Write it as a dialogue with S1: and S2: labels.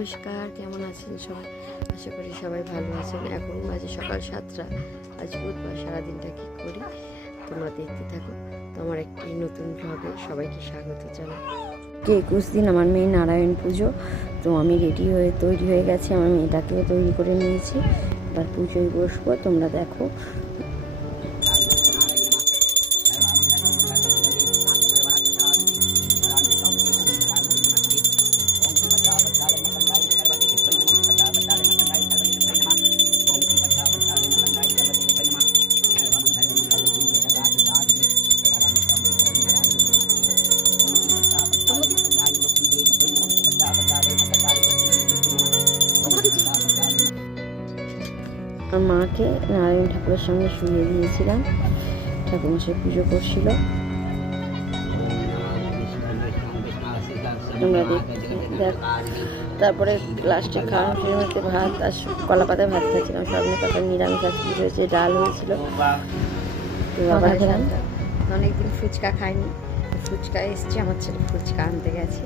S1: নমস্কার, কেমন আছেন সবাই? আশা করি সবাই ভালো আছেন। এখন বাজে সকাল সাতটা। আজ বুধবার, সারাদিনটা কী করি? তোমরা দেখতে থাকো। তোমার একটি নতুন ব্লগে সবাইকে স্বাগত জানাই। কে একুশ দিন আমার মেয়ে নারায়ণ পুজো। তো আমি রেডি হয়ে তৈরি হয়ে গেছি। আমার মেয়েটাকেও তৈরি করে নিয়েছি। এবার পুজোয় বসবো। তোমরা দেখো। মাকে নারায়ণ ঠাকুরের সঙ্গে শুয়ে দিয়েছিলাম। ঠাকুরমশাই পুজো করছিল। তোমরা দেখ তারপরে লাস্টে খাওয়া হতে ভাত আর কলা পাতায় ভাত খাচ্ছিলাম। সবনি পাতা নিরামিষ আজকে হয়েছে ডাল হয়েছিল। তো আবার খেলাম অনেকদিন ফুচকা খাইনি ফুচকা এসছে আমার ছেলে ফুচকা আনতে গেছে।